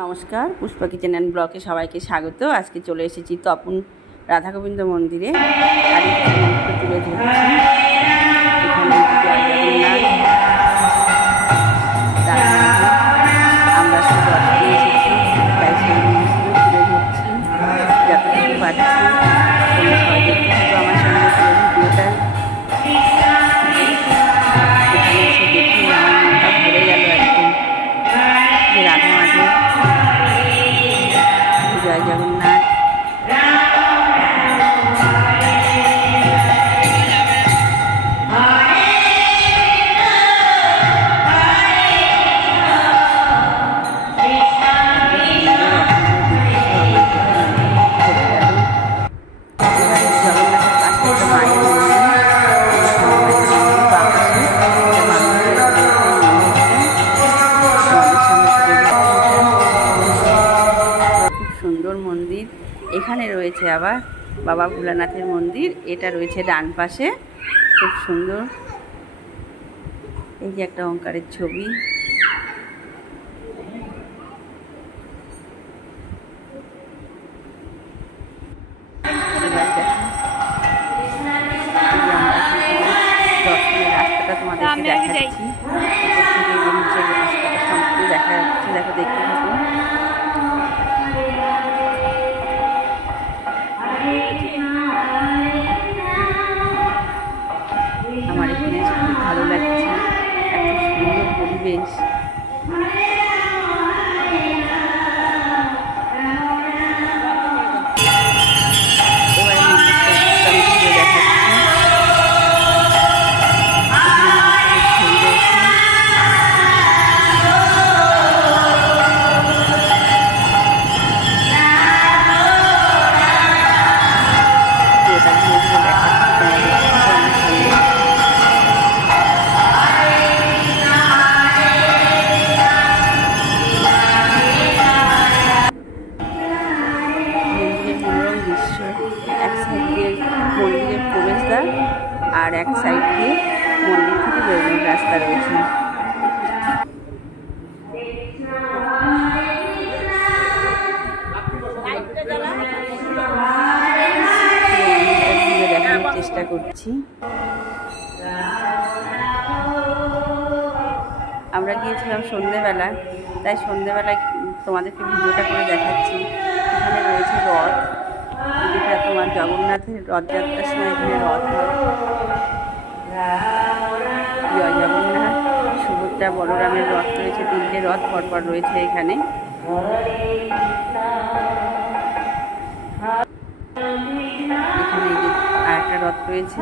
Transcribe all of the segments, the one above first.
নমস্কার, Pushpa kitchen and ব্লগে সবাইকে স্বাগত। আজকে চলে এসেছি তপন রাধা গোবিন্দ মন্দিরে। আর তুলে ধরছি এখানে আমরা সব দর্শনে এসেছি, তাই সেই মন্দিরগুলো তুলে ধরছি যতটুকু পারছি। তোমরা সবাই দেখতে থাকো আমার সঙ্গে পুরো ভিডিওটা। এখানে এসে দেখি আমার মনটা ভরে গেল একদম, যে রাধা মাধব, জয় জগন্নাথ। সুন্দর মন্দির। এখানে রয়েছে আবার বাবা ভোলানাথের মন্দির, এটা রয়েছে ডান পাশে, খুব সুন্দর। এই যে একটা ওঙ্কারের ছবি। রাস্তাটা তোমাদেরকে দেখাচ্ছি, রাস্তাটা সম্পূর্ণ দেখা যাচ্ছে, দেখো দেখতে থাকুন। আমার এখানে খুব ভালো লাগছে, এত সুন্দর পরিবেশ। এবারে মন্দিরটা আমি ঘুরে দেখাচ্ছি। এক সাইড দিয়ে মন্দিরের প্রবেশদ্বার আর এক সাইড দিয়ে মন্দির থেকে বেরোনোর রাস্তা রয়েছে। ঘুরে দেখানোর চেষ্টা করছি। আমরা গিয়েছিলাম সন্ধেবেলা, তাই সন্ধেবেলায় তোমাদেরকে ভিডিওটা করে দেখাচ্ছি। এখানে রয়েছে রথ, যেটা তোমার জগন্নাথের রথযাত্রার সময় এখানে রথ হয়। জয় জগন্নাথ। সুভদ্রা বলরামের রথ রয়েছে, তিনটে রথ পরপর রয়েছে এখানে। এখানে আর একটা রথ রয়েছে।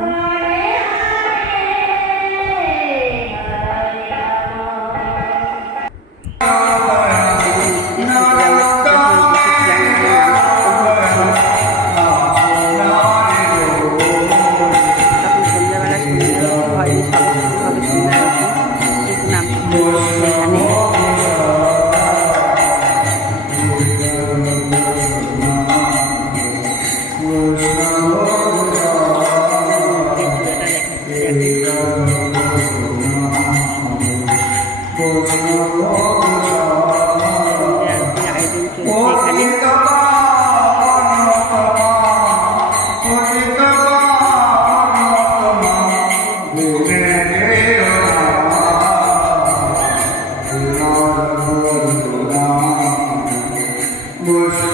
Bush